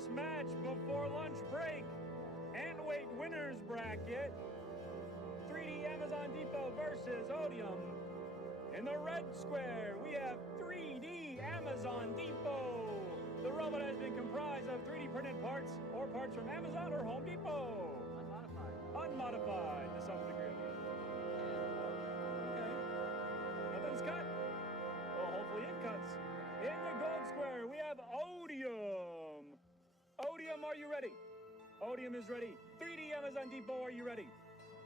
last match before lunch break. And weight winners bracket. 3D Amazon Depot versus Odium. In the red square, we have 3D Amazon Depot. The robot has been comprised of 3D printed parts or parts from Amazon or Home Depot. Unmodified. Unmodified to some degree. Okay. Nothing's cut. Well, hopefully it cuts. In the gold square, we have Odium. Odium, are you ready? Odium is ready. 3D Amazon Depot, are you ready?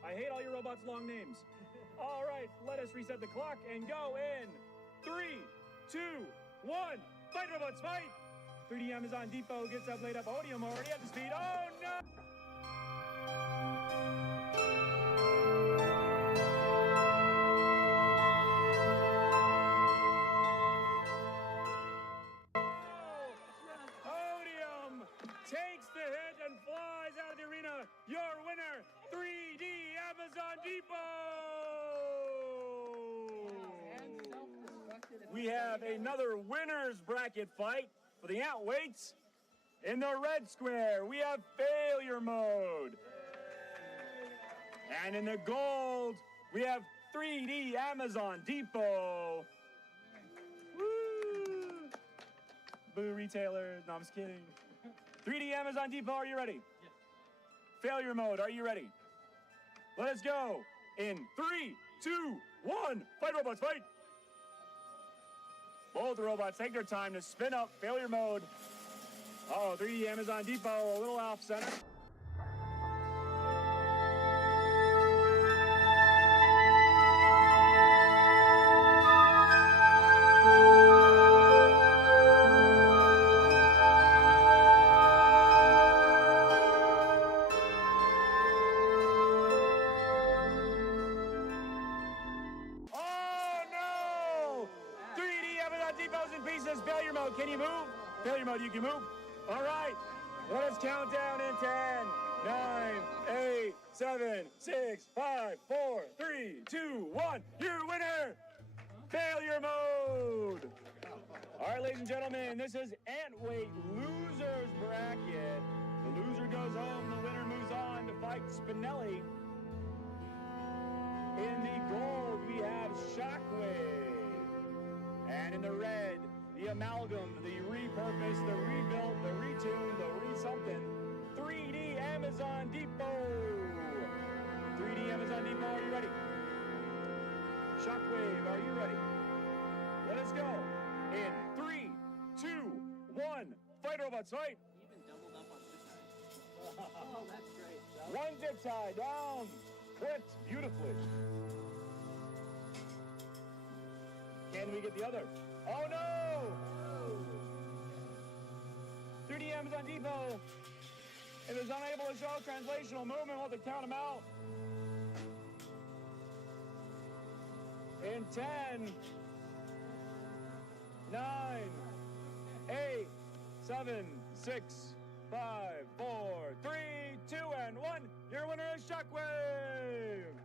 I hate all your robots' long names. All right, let us reset the clock and go in 3, 2, 1. Fight, robots, fight! 3D Amazon Depot gets up, laid up. Odium already at the speed. Oh, no! Odium takes the hit and flies out of the arena. Your winner, 3D Amazon Depot! We have another winner's bracket fight for the outweights. In the red square, we have failure mode. And in the gold, we have 3D Amazon Depot. Woo! Boo retailers. No, I'm just kidding. 3D Amazon Depot, are you ready? Yes. Failure mode, are you ready? Let us go. In 3, 2, 1. Fight, robots, fight! Both robots take their time to spin up failure mode. Oh, 3D Amazon Depot, a little off center. In pieces. Failure mode, can you move? Failure mode, you can move. All right, let us count down in 10, 9, 8, 7, 6, 5, 4, 3, 2, 1. Your winner, failure mode. All right, ladies and gentlemen, this is Antweight Losers Bracket. The loser goes home, the winner moves on to fight Spinelli. In the gold, we have Shockwave. And in the red, the amalgam, the repurposed, the rebuilt, the retuned, the re-something, 3D Amazon Depot. 3D Amazon Depot, are you ready? Shockwave, are you ready? Let us go. In 3, 2, 1. Fight, robots, fight. Even doubled up on zip ties. Oh, that's great. One zip tie down. Clipped beautifully. Can we get the other? Oh no! 3D Amazon Depot. It is unable to show translational movement. We'll have to count them out. In 10, 9, 8, 7, 6, 5, 4, 3, 2, and 1. Your winner is Shockwave.